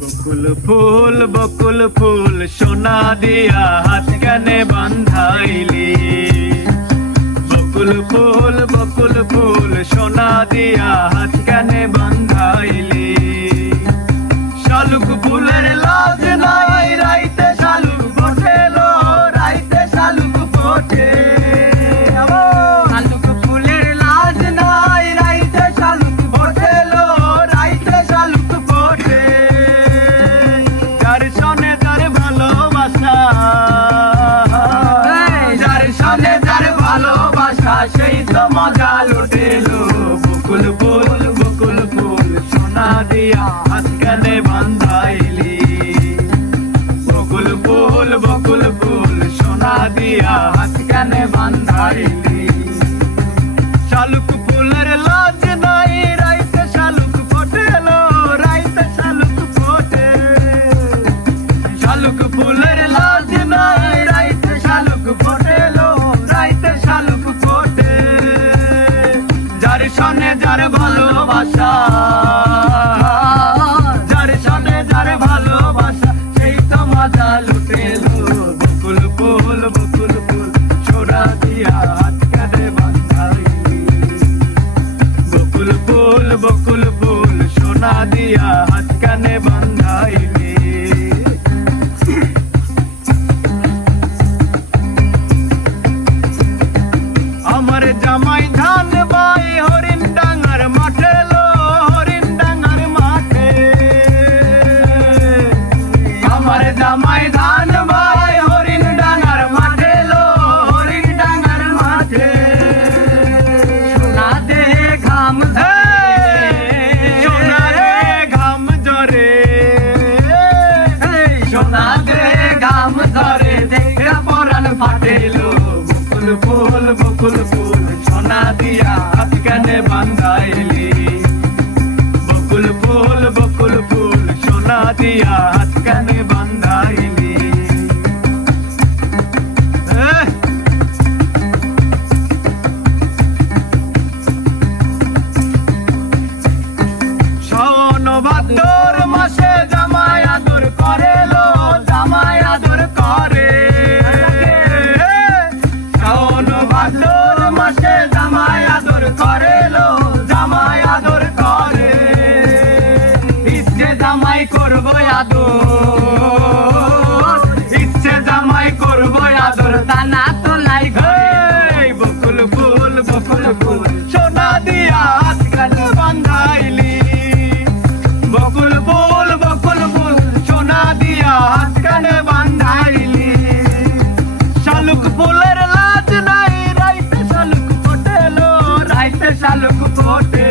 বকুল ফুল সোনা দিয়া হাত কানে বান্ধাইলি। বকুল ফুল সোনা দিয়া হাত কানে বান্ধাইলি। শালুক ফুলের লাজ নাই রাইতে শালুক ফোটেলো, রাইতে শালুক ফোটে। শালুক ফুলের লাজ নাই রাইতে শালুক ফোটেলো, রাইতে শালুক ফোটে। যার সনে যার ভালোবাসা, যার সনে যার ভালোবাসা সেই তো মজা লুটেলো। বকুল ফুল সোনা দিয়া হাত কানে বান্ধাইলি। বকুল ফুল সোনা দিয়া হাত কানে বান্ধাইলি। শালুক ফুলের লাজ নাই রাইতে শালুক ফোটেলো, রাইতে শালুক ফোটে। শালুক ফুলের লাজ নাই রাইতে শালুক ফোটেলো, রাইতে শালুক ফোটে। যার সনে যার ভালোবাসা, যার সনে যার ভালোবাসা সেই তো মজা লুটেলো। বকুল ফুল সোনা দিয়া হাত কানে বান্ধাইলি। বকুল ফুল সোনা দিয়া হাত কানে বান্ধাইলি। আমার জামাই ধান বাই হরিণ ডাঙ্গার মাঠে লো, হরিণ ডাঙ্গার মাঠে। আমার জামাই ধান বাই হরিণ ডাঙ্গার মাঠে লো, হরিণ ডাঙ্গার মাঠে। সোনা দে ঘাম ধরে, সোনা দে ঘাম ধরে, সোনা দে ঘাম ধরে দেখা পরাণ ফাটেলো। বকুল ফুল সোনা দিয়া হাত কানে বান্ধাইলি। বকুল ফুল সোনা দিয়া হাত কানে বান্ধাইলি। শাওন ভাদ্র মাসে জামাই আদর করে লো, জামাই আদর করে। শাওন ভাদ্র মাসে জামাই আদর করে লো, জামাই আদর করে। ইচ্ছে জামাই করবো আদর, ইচ্ছে জামাই করবো আদর, তা না তো লাই ঘরে। বকুল ফুল সোনা দিয়া হাত কানে বান্ধাইলি। বকুল ফুল সোনা দিয়া হাত কানে বান্ধাইলি। শালুক ফুলের লাজ নাই রাইতে শালুক ফোটেলো, রাইতে শালুক ফোটে।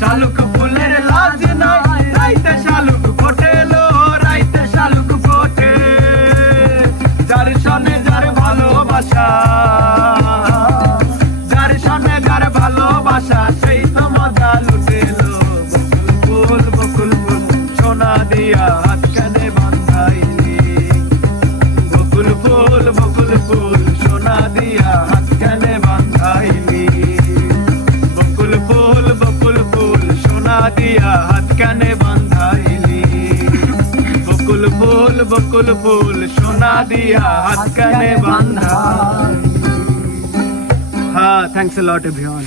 শালুক ফুলের লাজ নাই রাইতে শালুক ফোটেলো, রাইতে শালুক ফোটে। যার সনে যার ভালোবাসা, যার সনে যার ভালোবাসা সেই তো মজা লুটেলো। বকুল ফুল সোনা দিয়া হাত কানে বান্ধাইলি। বকুল ফুল সোনা দিয়া হাত কানে বান্ধাইলি। বকুল ফুল সোনা দিয়া হাত কানে বান্ধাইলি। বকুল ফুল সোনা দিয়া হাত কানে বান্ধাইলি। হ্যাঁ, থ্যাংকস a lot everyone.